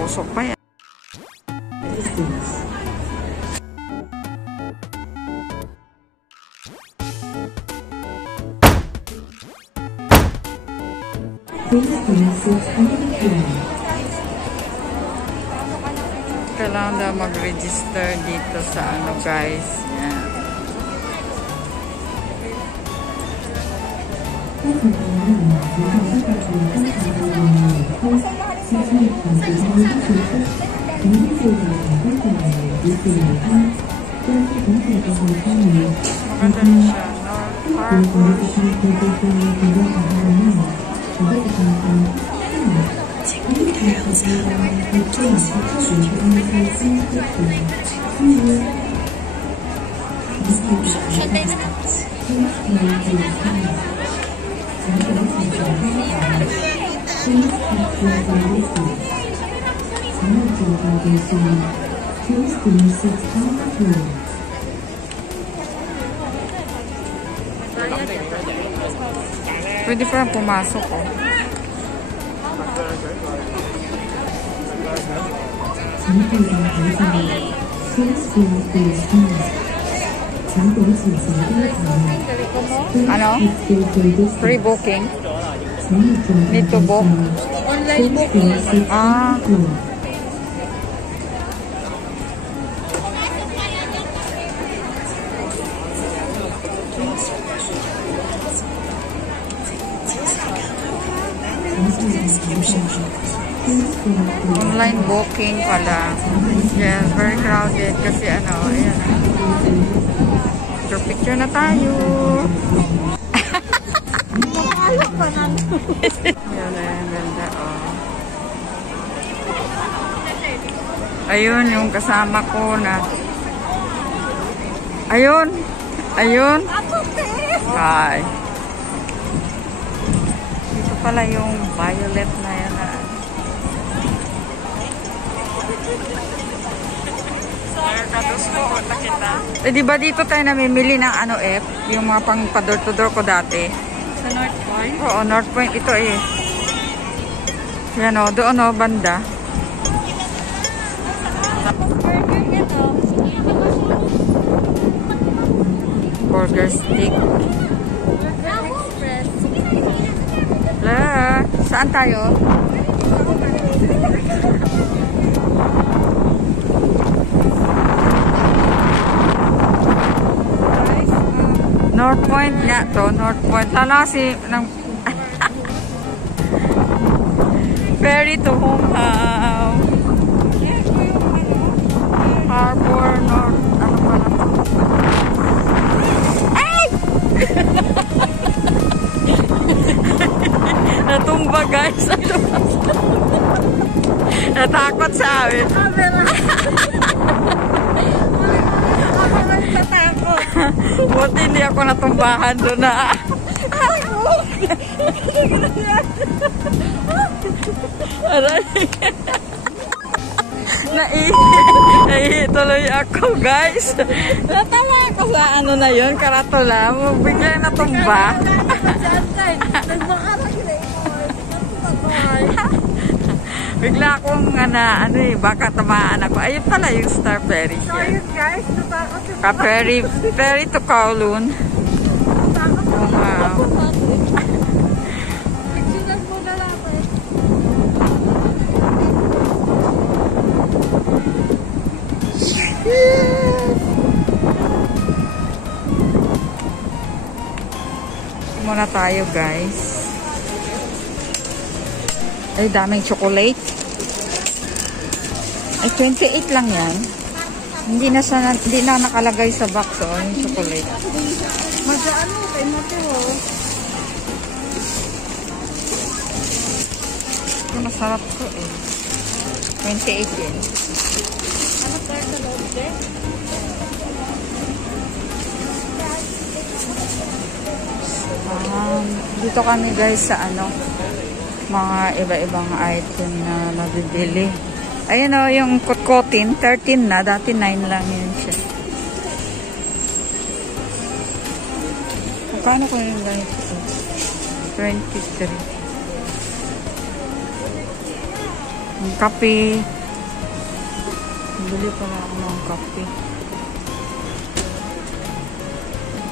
Usok pa yan. Kailangan daw mag-register dito sa ano guys. Yan. Maganda rin siya. Pwede pa pumasok oh. Ano? Free booking? Need to book? Online booking. Ah. Online booking pala. Yes, very crowded kasi ano, ayan. Picture na tayo. Nakalok pa na. Ayan, ayan, ganda, oh. Ayun, yung kasama ko na. Ayun. Ayun. Hi. Dito pala yung violet na yan. Eh, di ba dito tayo namimili ng ano yung mga pang pador-to-door ko dati? Sa North Point? Oo, North Point ito eh. Yan o, doon o, banda. Burger stick. La, saan tayo? North Point nga to, North Point. Sana si ng ferry to Hometown. Harbor North. Ano pa lang? Ay! Natumba guys. Natakot sa amin. Buti hindi ako natumbahan doon na. Naihi tuloy ako guys. Natawa ako sa ano na yun, karatula. Biglang natumba. Bigla akong ano baka tamaan ako. Ayun pala yung Star Ferry. So yun guys, natakot yung Ferry to Kowloon. Wow. picturean mo na lang eh. Muna tayo guys. Ay, daming chocolate. Ay, 28 lang yan. Hindi na nakalagay sa box, oh, yung chocolate. Mag-ano, kay Mateo. Ito, masarap to eh. 28 yan. Ano tayo sa loob there? Dito kami guys sa ano, mga iba-ibang item na nabibili. Ayun o, yung kotkotin, 13 na. Dati 9 lang yun siya. Magkano ko yung ganito? 23. Ang kape. Bili pala ako ng kape.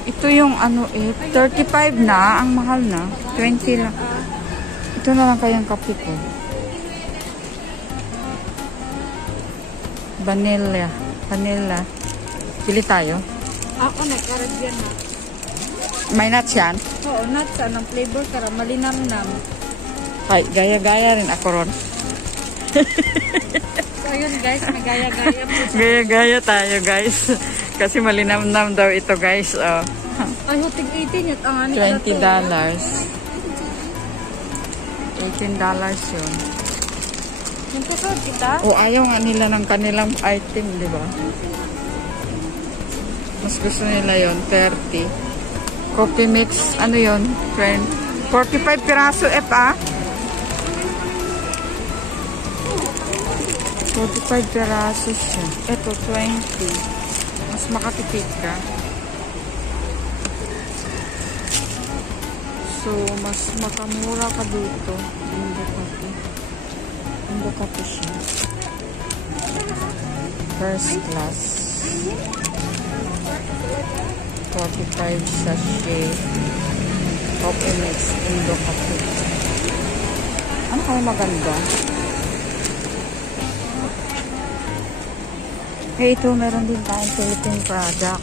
Ito yung ano 35 na. Ang mahal na. 20 lang. Ito na lang kayang kape ko. Vanilla. Vanilla. Pili tayo. Ako nag-Caribbean na. May nuts yan? Oo, nuts. Anong flavor ka? Malinam-nam. Ay, gaya-gaya rin ako ron. So, yun guys. Nagaya-gaya po. Gaya-gaya tayo, guys. Kasi malinam-nam daw ito, guys. Oh. Ay, huting 18 yun. Ang ano $20. $18 yun. Yung kasod kita? O, ayaw nga nila ng kanilang item, di ba? Mas gusto nila yon 30. Coffee mix, ano yon friend? 45 piraso F, ah? 45 piraso siya. Ito, 20. Mas makatipid ka. So, mas makamura ka dito. Indo kape siya. First class. 45 sachet. Coffee mix. Indo kape. Ano kaya maganda? Eh, ito meron din tayong Philippine product.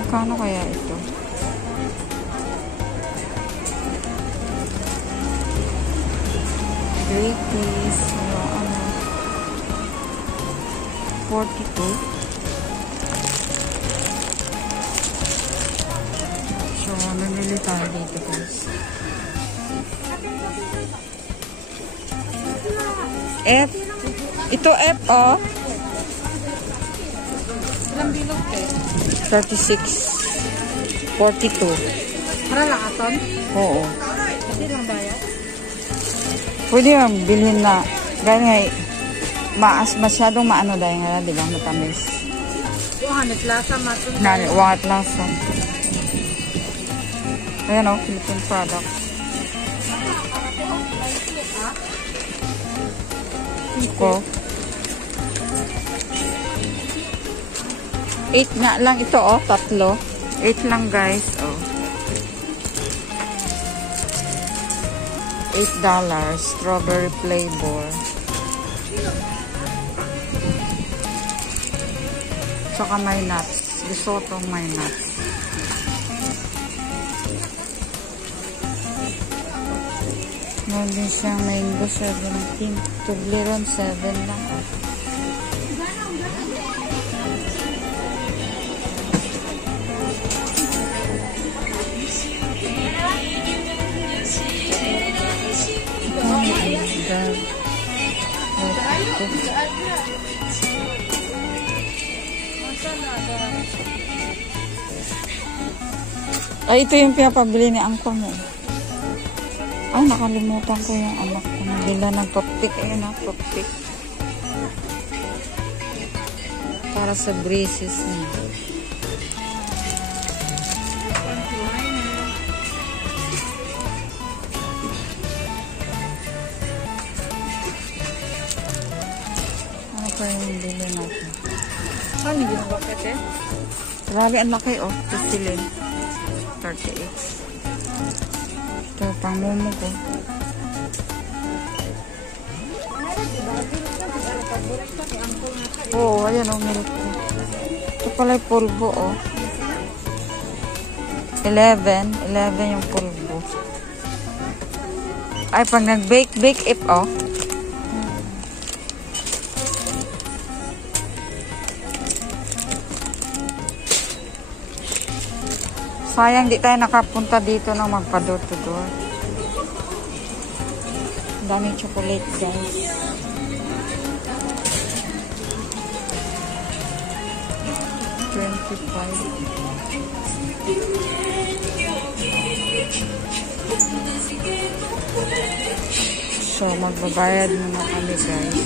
Magkano kaya ito? Great Taste. Ano? 42. So, namili tayo dito, guys. F. Ito F, oh. Ilang bilog kayo? 36. 42. Para lang aton? Oo. Hindi lang bayad? Pwede yung bilhin na. Gaya masyadong maano dahil nga, di ba? Matamis. Oo, lasa matun. Wangat lasa. Ayan o, Philippine product. Iko. 8 nga lang ito, oh. Tatlo. 8 lang, guys. Oh. $8. Strawberry flavor. Saka may nuts. Risotto may nuts. Meron din siyang mango 17. Toblerone 7 lang. Ay, ito yung pinapabili ni Angkor mo. Ay, nakalimutan ko yung anak ko. Nabila ng toothpick. Ayun na, toothpick. Para sa braces niya. Ano pa yung bili natin? Ano yung bakit eh? Grabe, ang laki, oh. Pisilin. 38. Ito, pang momo ko. Oo, ayan o, milk ko. Ito pala yung pulbo, oh. 11 yung pulbo. Ay, pag nag-bake if, oh. Sayang, di tayo nakapunta dito na magpa-door-to-door. Daming chocolate, guys. $25. So, magbabayad muna kami, guys.